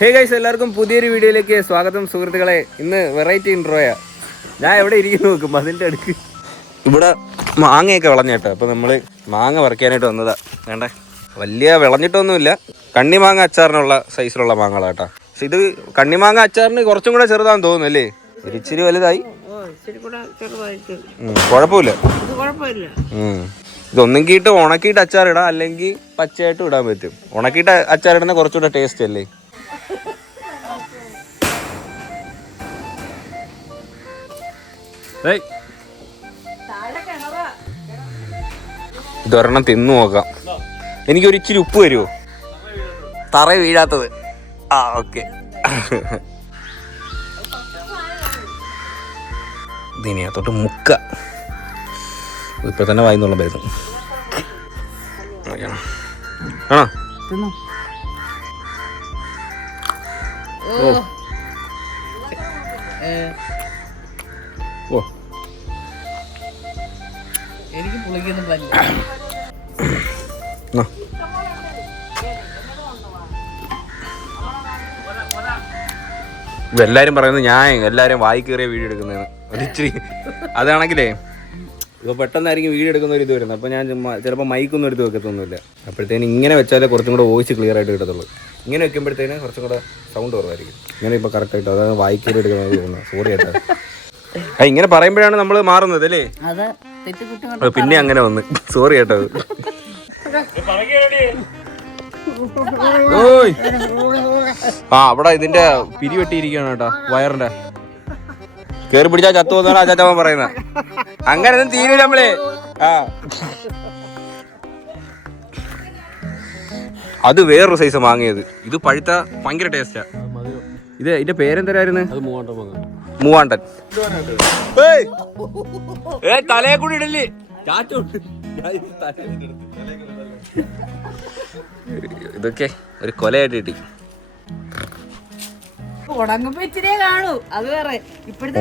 Hey guys, എല്ലാവർക്കും പുതിയൊരു വീഡിയോയിലേക്ക് സ്വാഗതം സുഹൃത്തുക്കളെ. ഇന്ന് വെറൈറ്റി ഇൻട്രോയാ. ഞാൻ എവിടെ ഇരിക്കുന്നു നോക്കും, അതിൻ്റെ അടുക്ക് ഇവിടെ മാങ്ങയൊക്കെ വിളഞ്ഞേട്ടോ. അപ്പോൾ നമ്മൾ മാങ്ങ പറിക്കാനായിട്ട് വന്നതാ. വേണ്ടേ, വലിയ വിളഞ്ഞിട്ടൊന്നുമില്ല. കണ്ണിമാങ്ങ അച്ചാറിനുള്ള സൈസിലുള്ള മാങ്ങകളാട്ടോ. പക്ഷെ ഇത് കണ്ണിമാങ്ങ അച്ചാറിന് കുറച്ചും കൂടെ ചെറുതാന്ന് തോന്നുന്നു അല്ലേ? ഒരിച്ചിരി വലുതായി, കുഴപ്പമില്ല. ഇതൊന്നെങ്കിട്ട് ഉണക്കിയിട്ട് അച്ചാറിടാം, അല്ലെങ്കിൽ പച്ചയായിട്ടും ഇടാൻ പറ്റും. ഉണക്കിയിട്ട് അച്ചാറിടുന്ന കുറച്ചുകൂടെ ടേസ്റ്റ് അല്ലേ? ഇതൊരെണ്ണം തിന്നു നോക്കാം. എനിക്കൊരു ഇച്ചിരി ഉപ്പ് വരുമോ? തറ വീഴാത്തത്. ആ ഓക്കെ. ഇതിനകത്തോട്ട് മുക്ക. ഇപ്പൊ തന്നെ വായിന്നുള്ള വരുന്നു. ആണോ? ഓ ഓ, എനിക്ക് പുളിക്കൊന്നും പറ്റില്ല. എല്ലാരും പറയുന്നത് ഞാൻ എല്ലാരും വായി കയറിയ വീഡിയോ എടുക്കുന്നതെന്ന്. ഒരിച്ചിരി അതാണെങ്കിലേ ഇപ്പൊ പെട്ടെന്നായിരിക്കും വീഡിയോ എടുക്കുന്ന ഒരു ഇത് വരുന്നത്. അപ്പോൾ ഞാൻ ചിലപ്പോൾ മൈക്കൊന്നും എടുത്ത് വെക്കത്തൊന്നുമില്ല. അപ്പോഴത്തേന് ഇങ്ങനെ വെച്ചാലേ കുറച്ചും കൂടെ വോയിസ് ക്ലിയർ ആയിട്ട് കിട്ടത്തുള്ളൂ. ഇങ്ങനെ വെക്കുമ്പോഴത്തേന് കുറച്ചും കൂടെ സൗണ്ട് കുറവായിരിക്കും. ഇങ്ങനെ ഇപ്പോൾ കറക്റ്റായിട്ട് അതാണ് വായിക്കറി എടുക്കുന്നത് തോന്നുന്നത്. സോറി ഏട്ടാ. ഇങ്ങനെ പറയുമ്പോഴാണ് നമ്മൾ മാറുന്നത് അല്ലേ? പിന്നെ അങ്ങനെ വന്ന് സോറി കേട്ടോ. ആ അവിടെ ഇതിന്റെ പിരിവെട്ടിയിരിക്കുകയാണ് കേട്ടോ, വയറിന്റെ. കേറി പിടിച്ചാ ചത്തു പോകുന്നതാണ് ആ ചാച്ചമ്മ പറയുന്നത്. അങ്ങനെ ഒന്നും തീരൂല നമ്മളെ. ആ അത് വേറൊരു സൈസ് വാങ്ങിയത്. ഇത് പഴുത്ത ഭയങ്കര ടേസ്റ്റാ. ഇത് ഇതിന്റെ പേരെന്തരായിരുന്നു? മൂവാണ്ടൻ. തലയെ കൂടി ഇടല്ലേ? ഇതൊക്കെ ഒരു കൊലയായിട്ട് കിട്ടി.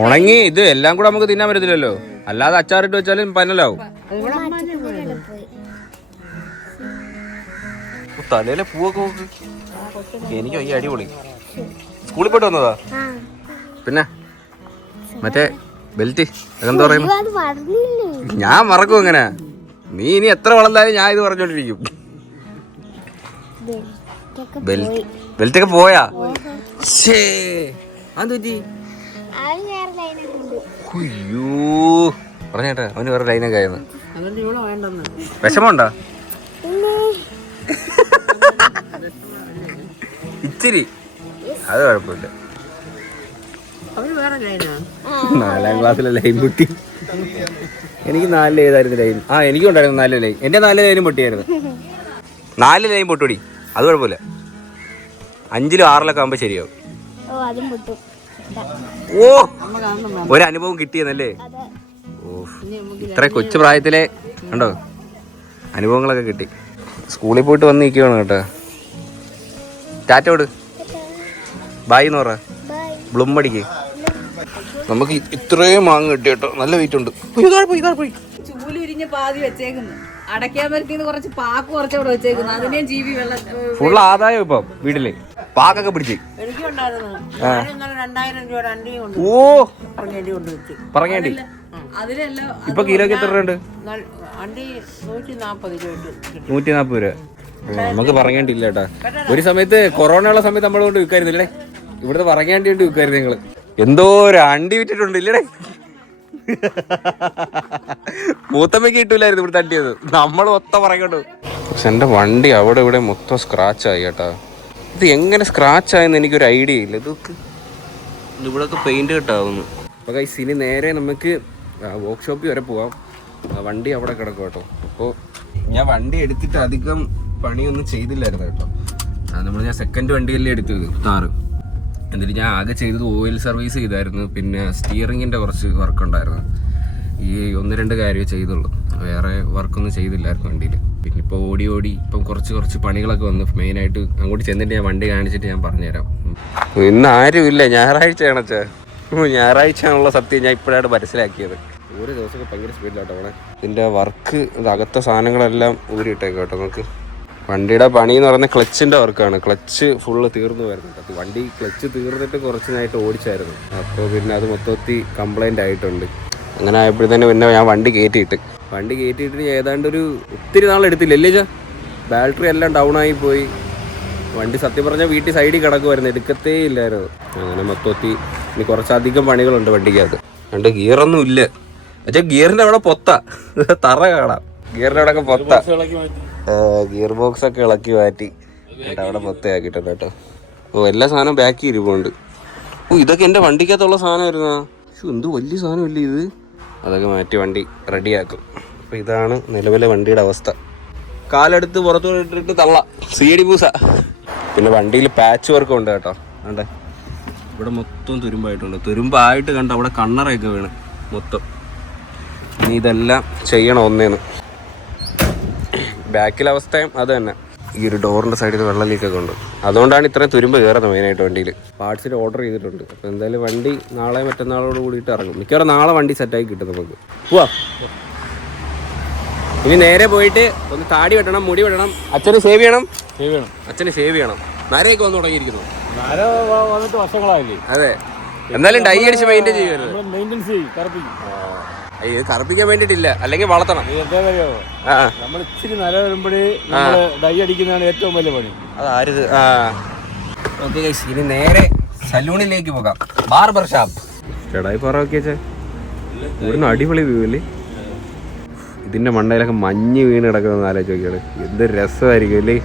ഉണങ്ങി ഇത് എല്ലാം കൂടെ നമുക്ക് തിന്നാൻ പറ്റത്തില്ലല്ലോ. അല്ലാതെ അച്ചാറിട്ട് വെച്ചാലും പന്നലാവും. തലയിലെ പൂവൊക്കെ നോക്ക്. എനിക്ക് ഈ അടിപൊളി. സ്കൂളിൽ പോയിട്ട് വന്നതാ. പിന്നെ മറ്റേ ബെൽറ്റ് അതെന്താ പറയുന്നു? ഞാൻ മറക്കും അങ്ങനെ. നീ ഇനി എത്ര വളർന്നാലും ഞാൻ ഇത് പറഞ്ഞോണ്ടിരിക്കും. ബെൽറ്റൊക്കെ പോയാ? അയ്യോ പറഞ്ഞേട്ടാ, അവന് വേറെ ലൈനൊക്കെ ആയിരുന്നു. വിഷമമുണ്ടോ? ഇച്ചിരി, അത് കുഴപ്പമില്ല. 4ാം ക്ലാസ്സിലെ ലൈൻ പൊട്ടി. എനിക്ക് 4 ഏതായിരുന്നു ലൈൻ? ആ എനിക്കും ഉണ്ടായിരുന്നു 4 ലൈൻ. എൻ്റെ 4 ലൈനും പൊട്ടിയായിരുന്നു. 4 ലൈൻ പൊട്ടൂടി, അത് കുഴപ്പമില്ല. 5ലും 6ലൊക്കെ ആകുമ്പോ ശരിയാവും. ഓ, ഒരനുഭവം കിട്ടിയെന്നല്ലേ? ഓ, ഇത്ര കൊച്ചു പ്രായത്തിലെ കണ്ടോ അനുഭവങ്ങളൊക്കെ കിട്ടി. സ്കൂളിൽ പോയിട്ട് വന്ന് നിൽക്കുകയാണ് കേട്ടോ. ടാറ്റോട് ബായ് എന്ന് പറ. ബ്ലുമടിക്ക്. നമുക്ക് ഇത്രയും മാങ്ങ കിട്ടി കേട്ടോ, നല്ല വെയിറ്റ് ഉണ്ട്. ചൂലുരിഞ്ഞ് പാതി വെച്ചേക്കുന്നു. അടയ്ക്കാൻ പറ്റുന്ന കുറച്ച് പാക്ക് കുറച്ചവിടെ വെച്ചേക്കുന്നു. അതിനെയും ജീവി വെള്ളം ഫുൾ ആദായം ഇപ്പൊ വീട്ടില്. പാക്കൊക്കെ പിടിച്ച് എനിക്കുണ്ടായിരുന്നു. 2000 രൂപ അണ്ടിയും കൊണ്ട് പറഞ്ഞേണ്ടി. അതിലെല്ലാം ഇപ്പൊ കിലോക്ക് എത്ര രൂപ? അണ്ടി 140 രൂപ. 140 രൂപ. നമുക്ക് പറയേണ്ടില്ല കേട്ടാ. ഒരു സമയത്ത് കൊറോണ ഉള്ള സമയത്ത് നമ്മളെ കൊണ്ട് വിൽക്കായിരുന്നില്ലേ? ഇവിടുത്തെ പറയേണ്ടി കൊണ്ട് വിൽക്കായിരുന്നു നിങ്ങള്. എന്തോ ഒരു അണ്ടി വിറ്റിട്ടുണ്ട് ഇല്ലടേ. മൂത്തമ്മയ്ക്ക് കിട്ടൂലായിരുന്നു ഇവിടെ തട്ടിയത്. നമ്മൾ മൊത്തം പറയണ്ടു. പക്ഷെ എൻ്റെ വണ്ടി അവിടെ ഇവിടെ മൊത്തം സ്ക്രാച്ച് ആയി കേട്ടാ. ഇത് എങ്ങനെ സ്ക്രാച്ച് ആയെന്ന് എനിക്കൊരു ഐഡിയ ഇല്ല. ഇതൊക്കെ ഇവിടെയൊക്കെ പെയിന്റ് കിട്ടാവുന്നു. അപ്പോൾ ഗൈസ് ഇനി നേരെ നമുക്ക് വർക്ക്ഷോപ്പിൽ വരെ പോവാം. വണ്ടി അവിടെ കിടക്കും കേട്ടോ. അപ്പോൾ ഞാൻ വണ്ടി എടുത്തിട്ട് അധികം പണിയൊന്നും ചെയ്തില്ലായിരുന്നു കേട്ടോ. ഞാൻ സെക്കൻഡ് വണ്ടിയല്ലേ എടുത്തത്, താറ്. എന്നിട്ട് ഞാൻ ആകെ ചെയ്തത് ഓയിൽ സർവീസ് ചെയ്തായിരുന്നു. പിന്നെ സ്റ്റിയറിങ്ങിൻ്റെ കുറച്ച് വർക്ക് ഉണ്ടായിരുന്നു. ഈ 1-2 കാര്യമേ ചെയ്തുള്ളൂ. വേറെ വർക്കൊന്നും ചെയ്തില്ലായിരുന്നു വണ്ടിയിൽ. പിന്നെ ഇപ്പോൾ ഓടി ഇപ്പം കുറച്ച് പണികളൊക്കെ വന്നു. മെയിനായിട്ട് അങ്ങോട്ട് ചെന്നിട്ട് ഞാൻ വണ്ടി കാണിച്ചിട്ട് ഞാൻ പറഞ്ഞുതരാം. ഇന്ന് ആരുമില്ല, ഞായറാഴ്ചയാണ് അച്ഛാ. ഞായറാഴ്ച ആണുള്ള സത്യം ഞാൻ ഇപ്പോഴാണ് മനസ്സിലാക്കിയത്. ഓരോ ദിവസമൊക്കെ ഭയങ്കര സ്പീഡിലാട്ടോ അവിടെ. ഇതിൻ്റെ വർക്ക്, അകത്തെ സാധനങ്ങളെല്ലാം ഊരിയിട്ടേക്കാം കേട്ടോ. നമുക്ക് വണ്ടിയുടെ പണി എന്ന് പറയുന്നത് ക്ലച്ചിൻ്റെ വർക്കാണ്. ക്ലച്ച് ഫുള്ള് തീർന്നു വരുന്നുണ്ട്. വണ്ടി ക്ലച്ച് തീർന്നിട്ട് കുറച്ചിനായിട്ട് ഓടിച്ചായിരുന്നു. അപ്പോൾ പിന്നെ അത് മൊത്തത്തിൽ കംപ്ലൈൻ്റ് ആയിട്ടുണ്ട്. അങ്ങനെ ആയപ്പോഴത്തേന് പിന്നെ ഞാൻ വണ്ടി കയറ്റിയിട്ട് ഏതാണ്ട് ഒരു ഒത്തിരി നാളെടുത്തില്ല അല്ലേ ചാ? ബാറ്ററി എല്ലാം ഡൗൺ ആയി പോയി. വണ്ടി സത്യം പറഞ്ഞാൽ വീട്ടിൽ സൈഡിൽ കിടക്കുമായിരുന്നു, എടുക്കത്തേ ഇല്ലായിരുന്നു. അങ്ങനെ മൊത്തത്തിൽ ഇനി കുറച്ചധികം പണികളുണ്ട് വണ്ടിക്കകത്ത്. രണ്ട് ഗിയറൊന്നും ഇല്ല. പക്ഷേ ഗിയറിൻ്റെ അവിടെ പൊത്ത തറ കാണാം. ഗിയറിൻ്റെ അവിടെ ഒക്കെ പൊത്ത. ഗിയർ ബോക്സ് ഒക്കെ ഇളക്കി മാറ്റി അവിടെ പൊത്തയാക്കിയിട്ടുണ്ട് കേട്ടോ. ഓ എല്ലാ സാധനവും ബാക്കി ഇരിപ്പുണ്ട്. ഓ ഇതൊക്കെ എൻ്റെ വണ്ടിക്കകത്തുള്ള സാധനമായിരുന്നാ? എന്ത് വലിയ സാധനമല്ലേ ഇത്. അതൊക്കെ മാറ്റി വണ്ടി റെഡിയാക്കും. അപ്പോൾ ഇതാണ് നിലവിലെ വണ്ടിയുടെ അവസ്ഥ. കാലെടുത്ത് പുറത്തോട്ട് ഇട്ടിട്ട് തള്ള സീഡി പൂസ. പിന്നെ വണ്ടിയിൽ പാച്ച് വർക്കും ഉണ്ട് കേട്ടോ. കണ്ടേ ഇവിടെ മൊത്തം തുരുമ്പായിട്ടുണ്ട്. തുരുമ്പായിട്ട് കണ്ട അവിടെ കണ്ണറയൊക്കെ വീണ് മൊത്തം. ഇനി ഇതെല്ലാം ചെയ്യണം ഒന്നേന്ന്. ബാക്കിലെ അവസ്ഥയും അത് തന്നെ. ഈ ഒരു ഡോറിൻ്റെ സൈഡിൽ വെള്ളം ലീക്കൊക്കെ ഉണ്ട്. അതുകൊണ്ടാണ് ഇത്രയും തുരുമ്പ് കയറുന്നത് മെയിനായിട്ട് വണ്ടിയിൽ. പാർട്സിൽ ഓർഡർ ചെയ്തിട്ടുണ്ട്. അപ്പോൾ എന്തായാലും വണ്ടി നാളെ മറ്റന്നാളോട് കൂടിയിട്ട് ഇറങ്ങും. മിക്കവാറും നാളെ വണ്ടി സെറ്റായി കിട്ടും നമുക്ക്. പോവാ. ഇനി നേരെ പോയിട്ട് ഒന്ന് താടി വെട്ടണം, മുടി വെട്ടണം. അച്ഛന് ഷേവ് ചെയ്യണം. അച്ഛന് ഷേവ് ചെയ്യണം. നരയൊക്കെ വന്ന് തുടങ്ങിയിരിക്കുന്നു. വന്നിട്ട് വർഷങ്ങളായില്ലേ? അതെ. എന്നാലും ഡൈ അടിച്ച് മെയിൻറ്റെയിൻ ചെയ്യുമല്ലോ. ഇത് കറുപ്പിക്കാൻ വേണ്ടിയിട്ടില്ല, അല്ലെങ്കിൽ വളർത്തണം. നമ്മൾ ഇച്ചിരി നര വരുമ്പോഴേ ഡൈ അടിക്കുന്നതാണ് ഏറ്റവും വലിയ പണി. അതായത് ഓക്കെ ഗൈസ്, ഇനി നേരെ സലൂണിലേക്ക് പോകാം. Barber shop. ചേട്ടായി പറയൊക്കെ ഇവിടുന്ന് അടിപൊളി വ്യൂ അല്ലേ. ഇതിന്റെ മണ്ടയിലൊക്കെ മഞ്ഞ് വീണ് കിടക്കുന്നത് ആലോചിച്ച് നോക്കിയാണ്. എന്ത് രസമായിരിക്കും അല്ലേ.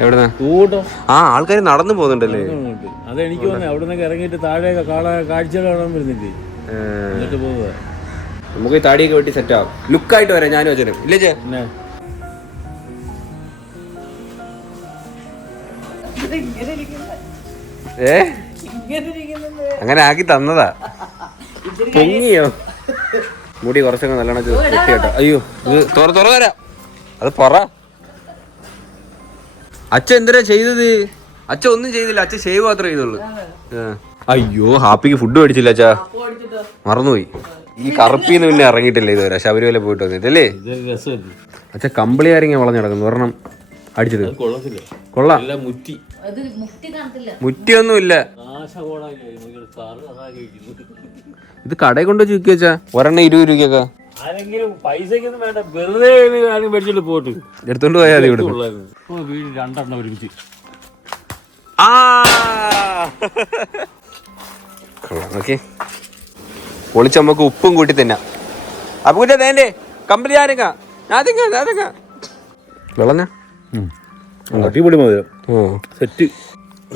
എവിടുന്നാ? ആ ആൾക്കാർ നടന്നു പോകുന്നുണ്ടല്ലേ. അതെനിക്ക് തോന്നുന്നു അവിടുന്ന് ഇറങ്ങിയിട്ട് താഴെ കാഴ്ചകൾ കാണാൻ വരുന്നില്ലേ. നമുക്ക് ഈ താടിയൊക്കെ വെട്ടി സെറ്റ് ആവും. ലുക്കായിട്ട് വരാം ഞാനും അച്ഛനും. ഇല്ലേ ചേ? അങ്ങനെ ആക്കി തന്നതാ. പൊങ്ങിയോ മുടി കുറച്ചൊക്കെ നല്ലോണം കേട്ടോ. അയ്യോ ഇത് തുറ തരാം. അത് പറ. അച്ഛൻ എന്തിനാ ചെയ്തത്? അച്ഛൻ ഒന്നും ചെയ്തില്ല. അച്ഛൻ ഷേവ് മാത്രമേ ചെയ്തുള്ളൂ. അയ്യോ ഹാപ്പിക്ക് ഫുഡ് മേടിച്ചില്ല അച്ഛാ, മറന്നുപോയി. ഈ കറുപ്പിന്ന് പിന്നെ ഇറങ്ങിയിട്ടില്ല ഇതുവരെ. ശബരിമല പോയിട്ട് വന്നിട്ടല്ലേ. അച്ഛൻ കമ്പിളി ആരെങ്കിലും വളഞ്ഞു കിടക്കുന്നു. ഒരെണ്ണം അടിച്ചത് കൊള്ളാം. മുറ്റിയൊന്നുമില്ല. ഇത് കടയിൽ കൊണ്ട് ചുക്കി വെച്ചാ ഒരെണ്ണം 20 രൂപയ്ക്കൊക്കെ. ആരെങ്കിലും പൈസക്കൊന്നും വേണ്ട, വെറുതെ മേടിച്ചിട്ട് പോട്ട് എടുത്തോണ്ട് പോയാൽ മതി. ഇവിടെ വീട് 2 എണ്ണം ഒരുമിച്ച്. ഓക്കെ പൊളിച്ച് നമുക്ക് ഉപ്പും കൂട്ടി തിന്നാം. അപ്പൊ കുറ്റ തേന്റെ കമ്പനി ആരങ്ങ വിളഞ്ഞ അടിപൊളി മധുരം സെറ്റ്.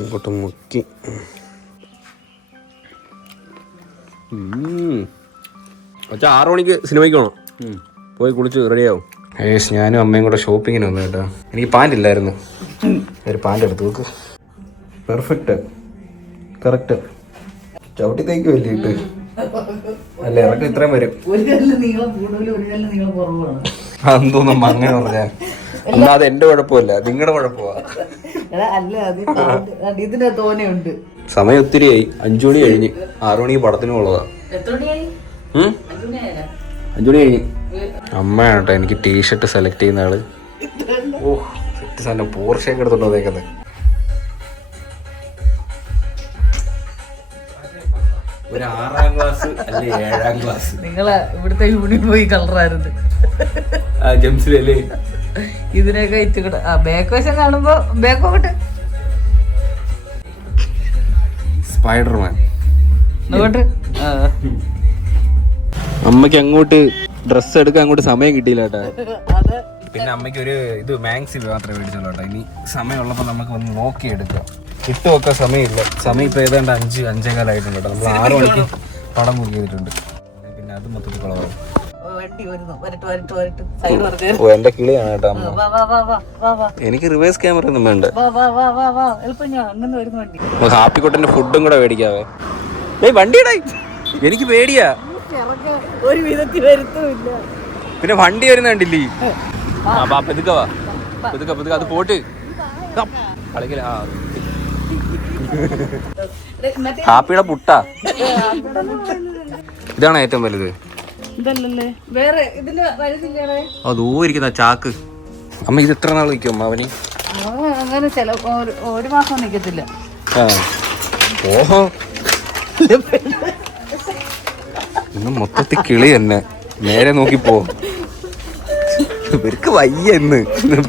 ഇങ്ങോട്ട് മുക്കി. അച്ഛാ 6 മണിക്ക് സിനിമയ്ക്ക് പോകണം. പോയി കുളിച്ച് റെഡിയാവും. ഞാനും അമ്മയും കൂടെ ഷോപ്പിങ്ങിന് വന്നു കേട്ടോ. എനിക്ക് പാൻറ് ഇല്ലായിരുന്നു. ഒരു പാൻറ് എടുത്ത് നോക്ക്. Perfect correct. ചവിട്ടി തേക്ക് വലിയിട്ട് അല്ല ഇറക്കം ഇത്രയും വരും. അതൊന്നും അങ്ങനെ പറഞ്ഞാൽ എന്നാ അത് എന്റെ കുഴപ്പമില്ല, നിങ്ങളുടെ കുഴപ്പമാ. സമയം ഒത്തിരിയായി. 5 മണി കഴിഞ്ഞ്. 6 മണിക്ക് പടത്തിന് ഉള്ളതാ. 5 മണി കഴിഞ്ഞ്. അമ്മയാണ് കേട്ടോ എനിക്ക് ടീഷർട്ട് സെലക്ട് ചെയ്യുന്ന ആള്. ഓ സെറ്റ് സാധനം പോർഷയൊക്കെ എടുത്തോണ്ട് വന്നേക്കുന്നത്. ഒരു 6ാം ക്ലാസ് അല്ലെ 7ാം ക്ലാസ്. നിങ്ങളെ ഇവിടുത്തെ യൂണിഫോം കളറായിരുന്നു ജംസിലല്ലേ. ഇതിനൊക്കെ ഇച്ചുകൂടെ ബാക്ക് വശം കാണുമ്പോ ബാക്ക് പോകട്ടെ. സ്പൈഡർമാൻ. നോട്ട് അമ്മയ്ക്ക് അങ്ങോട്ട് ഡ്രസ്സ് എടുക്കാൻ അങ്ങോട്ട് സമയം കിട്ടിയില്ല കേട്ടാ. പിന്നെ അമ്മയ്ക്ക് ഒരു ഇത് മാക്സി മാത്രമേ മേടിച്ചുള്ളൂ കേട്ടോ. ഇനി സമയമുള്ളപ്പോൾ നമുക്ക് ഒന്ന് നോക്കി എടുക്കാം. കിട്ടുമൊക്കെ സമയമില്ല. സമയം ഇപ്പോൾ ഏതാണ്ട് 5-5:15 ആയിട്ടുണ്ട് കേട്ടോ. നമ്മൾ 6 മണിക്ക് പടം ബുക്ക് ചെയ്തിട്ടുണ്ട്. പിന്നെ അത് മൊത്തത്തിൽ കളവാകും. ഓ എന്റെ കിളിയാണ് കേട്ടോ അമ്മ. എനിക്ക് റിവേഴ്സ് ക്യാമറ ഒന്നും വേണ്ട. ഹാപ്പിക്കോട്ടന്റെ ഫുഡും കൂടെ മേടിക്കാവേ. വണ്ടിയുടെ എനിക്ക് പേടിയാ. ഒരു വിധത്തിൽ വരുത്തുമില്ല. പിന്നെ വണ്ടി വരുന്ന കണ്ടില്ലേ. പെതുക്കെ വാ, പെതുക്കെ അത് പോട്ട് കളിക്കല. ഹാപ്പിയുടെ പുട്ട ഇതാണ് ഏറ്റവും വലുത്. ഇതല്ലല്ലേ വേറെ ഇതിന്റെ വലുതില്ലേ? അതോ ഇരിക്കുന്ന ചാക്ക്. അമ്മ ഇത് എത്ര നാൾ നിൽക്കും അമ്മ അവന്? അങ്ങനെ ഒരു മാസം നിക്കത്തില്ല. ഓഹോ ഇന്ന് മൊത്തത്തിൽ കിളി തന്നെ. നേരെ നോക്കിപ്പോ ഇവർക്ക് വയ്യ ഇന്ന്.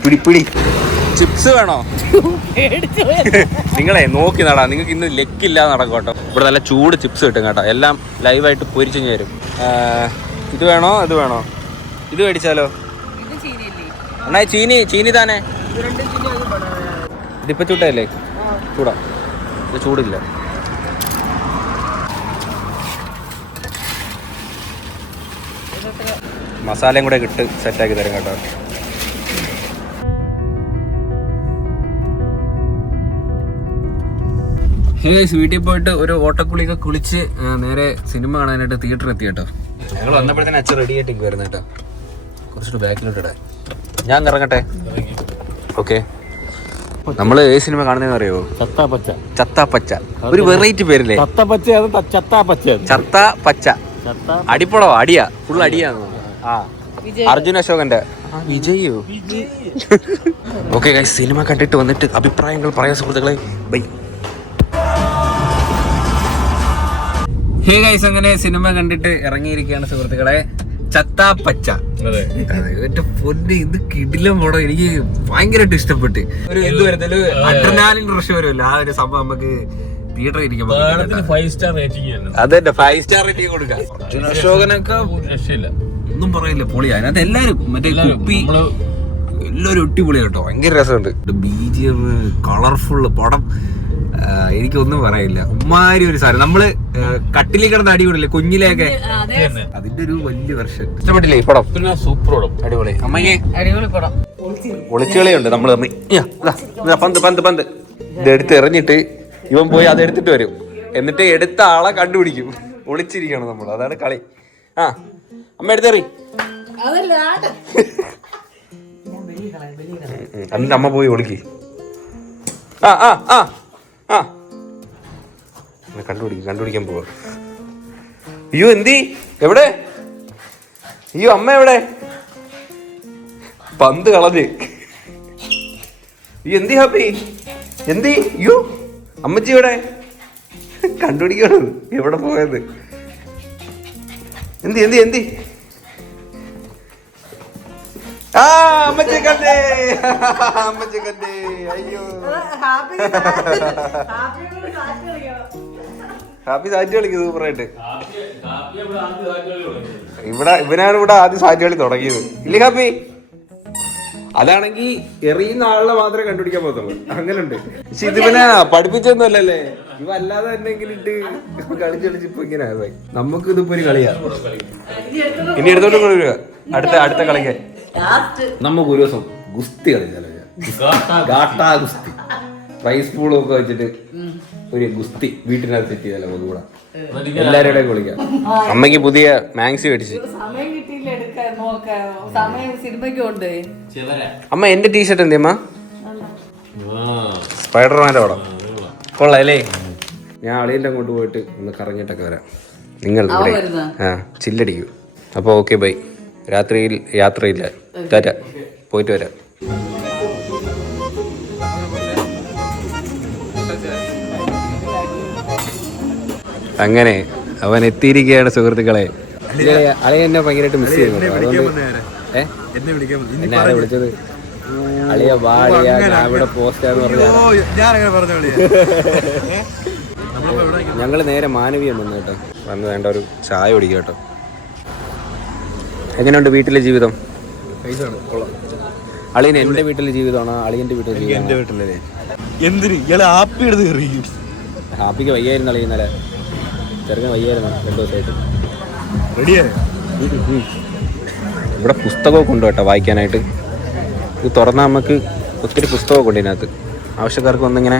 പിടിപ്പിടി ചിപ്സ് വേണോ? നിങ്ങളെ നോക്കി നടാ. നിങ്ങൾക്ക് ഇന്ന് ലെക്കില്ലാതെ നടക്കും കേട്ടോ. ഇവിടെ നല്ല ചൂട് ചിപ്സ് കിട്ടും കേട്ടോ. എല്ലാം ലൈവായിട്ട് പൊരിച്ചു തരും. ഇത് വേണോ അത് വേണോ? ഇത് മേടിച്ചാലോ? എന്നാ ചീനി താനേ. ഇതിപ്പോ ചൂട്ടല്ലേ? ചൂടാ. ഇത് ചൂടില്ല. മസാലയും കൂടെ ഇട്ട് സെറ്റാക്കി തരും കേട്ടോ. വീട്ടിൽ പോയിട്ട് ഒരു ഓട്ടക്കുളിയൊക്കെ കുളിച്ച് നേരെ സിനിമ കാണാനായിട്ട് തിയേറ്ററിൽ എത്തി കേട്ടോ. ഞങ്ങൾ വന്നപ്പോഴത്തേന് അച്ഛൻ റെഡി ആയിട്ട് വരുന്ന കേട്ടോ. കുറച്ചിട്ട് ബാക്കിലോട്ട് ഇടാൻ. ഞാൻ ഇറങ്ങട്ടെ? ഓക്കെ. നമ്മള് ഏത് സിനിമ കാണുന്നതെന്ന് അറിയോ? ചത്താപ്പച്ച. ഒരു വെറൈറ്റി പേരില്ലേ? ചത്താപ്പച്ച. അടിപ്പടോ? അടിയാ? ഫുൾ അടിയാന്ന്. അർജുൻ അശോകന്റെ വിജയോ? ഓക്കെ ഗൈസ്, സിനിമ കണ്ടിട്ട് വന്നിട്ട് അഭിപ്രായങ്ങൾ പറയാൻ സുഹൃത്തുക്കളെ. ബൈ. ഹേ ഗൈസ്, അങ്ങനെ സിനിമ കണ്ടിട്ട് ഇറങ്ങിയിരിക്കുകയാണ് സുഹൃത്തുക്കളെ. ചത്താപ്പച്ച. പൊന്നെ ഇത് കിടിലം പടം. എനിക്ക് ഭയങ്കരമായിട്ട് ഇഷ്ടപ്പെട്ട്. ഒരു എന്ത് വരുന്നൊരു അഡ്രിനാലിൻ റഷ് വരുമല്ലോ, ആ ഒരു സംഭവം നമുക്ക് തിയേറ്ററിൽ ഇരിക്കുമ്പോൾ അതന്നെ 5 സ്റ്റാർ റേറ്റിംഗ് കൊടുക്കാം. അർജുൻ അശോകനൊക്കെ ഒന്നും പറയില്ല, പൊളിയാ. അതിനകത്ത് എല്ലാരും മറ്റേ കുപ്പി എല്ലാരും ഒട്ടിപ്പൊളിയാ കേട്ടോ. ഭയങ്കര രസമുണ്ട്. BGM കളർഫുള്ള് പടം. എനിക്കൊന്നും പറയില്ല. ഉമ്മാരി ഒരു സാധനം. നമ്മള് കട്ടിലി കിടന്ന് അടിപൊളിയില്ലേ കുഞ്ഞിലെയൊക്കെ, അതിന്റെ ഒരു വലിയ വെർഷൻ. ഇഷ്ടപ്പെട്ടില്ലേ ഈ പടം? സൂപ്പർ പടം, അടിപൊളി. അമ്മയെ അടിപൊളി പടം. ഒളിച്ചുകളിയുണ്ട്. നമ്മള് പന്ത് ഇതെടുത്ത് എറിഞ്ഞിട്ട് ഇവൻ പോയി അത് എടുത്തിട്ട് വരും. എന്നിട്ട് എടുത്ത ആളെ കണ്ടുപിടിക്കും. ഒളിച്ചിരിക്കണം നമ്മൾ, അതാണ് കളി. അമ്മ എടുത്തെറി. എന്നിട്ട് അമ്മ പോയി ഒളിക്ക്. കണ്ടുപിടിക്കാൻ പോവാ. അയ്യോ എന്തി എവിടെ? അയ്യോ അമ്മ എവിടെ? പന്ത് കളഞ്ഞ്. അയ്യോ എന്തി ഹാപ്പി? എന്തി? അയ്യോ അമ്മച്ചി എവിടെ? കണ്ടുപിടിക്കണം എവിടെ പോയത്. എന്തി അമ്മച്ചി കണ്ടേ. അയ്യോ ഹാപ്പി സാറ്റ് കളിക്കും സൂപ്പറായിട്ട്. ഇവനാണ് ഇവിടെ ആദ്യം സാറ്റ് കളി തുടങ്ങിയത്. ഇല്ലേ ഹാപ്പി? അതാണെങ്കിൽ എറിയുന്ന ആളിനെ മാത്രമേ കണ്ടുപിടിക്കാൻ പോകത്തുള്ളൂ. അങ്ങനുണ്ട്. പക്ഷെ ഇതിവനെ പഠിപ്പിച്ചൊന്നും അല്ലല്ലേ. ഇവ അല്ലാതെ തന്നെ ഇട്ട് കളിച്ച് ഇപ്പൊ ഇങ്ങനെ ആയി. നമുക്ക് ഇതിപ്പോ ഒരു കളിയാ. ഇനി എടുത്തോണ്ട് കൊണ്ടുവരിക അടുത്ത കളിക്കാൻ. നമുക്ക് ഒരു ദിവസം ഗുസ്തി കളിച്ചാലോ? ഗാട്ടാ ഗുസ്തി. പ്രൈസ് പൂളും ഒക്കെ വെച്ചിട്ട് ഒരു ഗുസ്തി വീട്ടിനകത്ത് സെറ്റ് ചെയ്താലോ? കൂടെ എല്ലാവരുടെ വിളിക്കാം. അമ്മയ്ക്ക് പുതിയ മാക്സി മേടിച്ച്. അമ്മ എന്റെ ടീഷർട്ട് എന്തേ അമ്മ? സ്പൈഡർമാൻ്റെ പടം കൊള്ളാം അല്ലേ? ഞാൻ അളിയൻ്റെ അങ്ങോട്ട് പോയിട്ട് ഒന്ന് കറങ്ങിയിട്ടൊക്കെ വരാം. നിങ്ങൾ ചില്ലടിക്കൂ. അപ്പോൾ ഓക്കെ ബൈ. രാത്രിയിൽ യാത്രയില്ല. ടാറ്റ. പോയിട്ട് വരാം. അങ്ങനെ അവൻ എത്തിയിരിക്കുകയാണ് സുഹൃത്തുക്കളെ. അളിയ എന്നെ ഭയങ്കരമായിട്ട് മിസ് ചെയ്യുന്നു. അതുകൊണ്ട് എന്നെ ആരെ വിളിച്ചത്? അളിയ വാളിയ ഞാൻ ഇവിടെ പോസ്റ്റാന്ന് പറഞ്ഞു. ഞങ്ങൾ നേരെ മാനവീയം വന്നു കേട്ടോ. വന്ന് വേണ്ട ഒരു ചായ കുടിക്കുക കേട്ടോ. എങ്ങനെയുണ്ട് വീട്ടിലെ ജീവിതം? അളിയൻ എന്റെ വീട്ടിലെ ജീവിതമാണോ അളിയന്റെ വീട്ടിലെ ജീവിതം? ഹാപ്പിക്ക് വയ്യായിരുന്നു അളിയ. ഇന്നലെ ചെറുക്കൻ വയ്യായിരുന്നു 2 ദിവസമായിട്ട്. ഇവിടെ പുസ്തകമൊക്കെ ഉണ്ട് കേട്ടോ വായിക്കാനായിട്ട്. ഇത് തുറന്നാൽ നമുക്ക് ഒത്തിരി പുസ്തകമൊക്കെ ഉണ്ട് ഇതിനകത്ത്. ആവശ്യക്കാർക്ക് വന്നിങ്ങനെ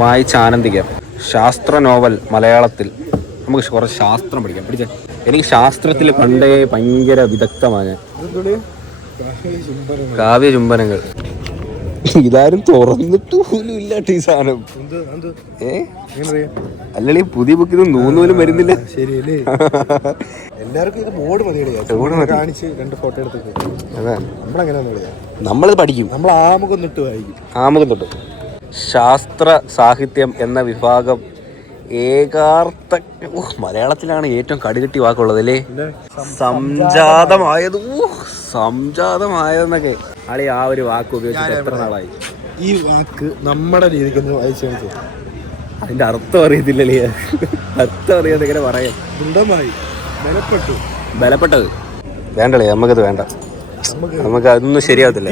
വായിച്ച് ആനന്ദിക്കാം. ശാസ്ത്ര നോവൽ മലയാളത്തിൽ. നമുക്ക് കുറച്ച് ശാസ്ത്രം പഠിക്കാം. പഠിച്ചേ. എനിക്ക് ശാസ്ത്രത്തിൽ പണ്ടേ ഭയങ്കര വിദഗ്ധമാണ്. കാവ്യ ചുംബനങ്ങൾ. ഇതാരും തുറന്നിട്ട് പോലും ഇല്ലാട്ട ഈ സാധനം. അല്ലേ പുതിയ ബുക്ക് ഇത് 3 വരുന്നില്ല. എല്ലാവർക്കും ഇത് ബോർഡ് മതി കാണിച്ച് 2 ഫോട്ടോ എടുത്ത്. അതെ, നമ്മളങ്ങനെ നമ്മളിത് പഠിക്കും. നമ്മൾ ആമുഖം തൊട്ട് വായിക്കും. ആമുഖം തൊട്ട്. ശാസ്ത്ര സാഹിത്യം എന്ന വിഭാഗം ഏകാർത്ഥ മലയാളത്തിലാണ് ഏറ്റവും കടുകട്ടി വാക്കുള്ളത് അല്ലേ? സംജാതമായത്. സംജാതമായതെന്നൊക്കെ ആളി ആ ഒരു വാക്ക് ഉപയോഗിച്ചിട്ട് എത്ര നാളായി? ഈ വാക്ക് നമ്മുടെ രീതിക്കൊന്ന് വായിച്ചു. അതിന്റെ അർത്ഥം അറിയത്തില്ലല്ലേ? അർത്ഥം അറിയാതെ എങ്ങനെ പറയാം? ബലപ്പെട്ടത് വേണ്ടല്ലേ? നമുക്കത് വേണ്ട. നമുക്ക് അതൊന്നും ശരിയാവത്തില്ല.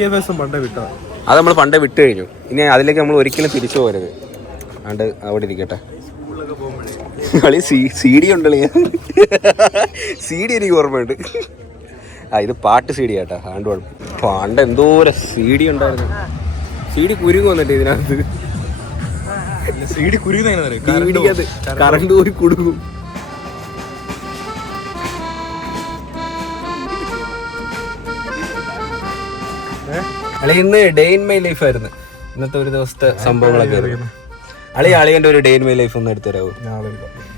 അത് നമ്മൾ പണ്ടേ വിട്ടു കഴിഞ്ഞു. ഇനി അതിലേക്ക് നമ്മൾ ഒരിക്കലും തിരിച്ചു പോകരുത്. അതുകൊണ്ട് അവിടെ ഇരിക്കട്ടെ. കളി CD ഉണ്ടല്ലേ? CD എനിക്ക് ഓർമ്മയുണ്ട്. ഇത് പാട്ട് CD ആട്ടാ. ഹാൻഡ് കുഴപ്പം. പണ്ട് എന്തോരം CD ഉണ്ടായിരുന്നു. CD കുരുങ്ങ് വന്നിട്ട് ഇതിനകത്ത്. കറണ്ട് പോയി കുടുങ്ങും. അളി ഇന്ന് ഡേ ഇൻ മൈ ലൈഫ് ആയിരുന്നു. ഇന്നത്തെ ഒരു ദിവസത്തെ സംഭവങ്ങളൊക്കെ ആയിരുന്നു. അളിയന്റെ ഒരു ഡേ ഇൻ മൈ ലൈഫ് ഒന്ന് എടുത്തു തരാമോ?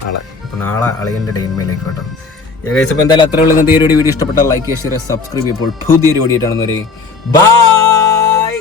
നാളെ. അപ്പൊ നാളെ അളിയന്റെ ഡേ ഇൻ മൈ ലൈഫ് കേട്ടോ. ഏകദേശം ഇപ്പൊ എന്തായാലും അത്രയുള്ള ഇന്നത്തെ ഒരു വീഡിയോ ഇഷ്ടപ്പെട്ടാൽ ലൈക്ക്, ഷെയർ, സബ്സ്ക്രൈബ് ചെയ്യുമ്പോൾ പുതിയൊരു വീഡിയോ ആയിട്ടാണ്. ബൈ.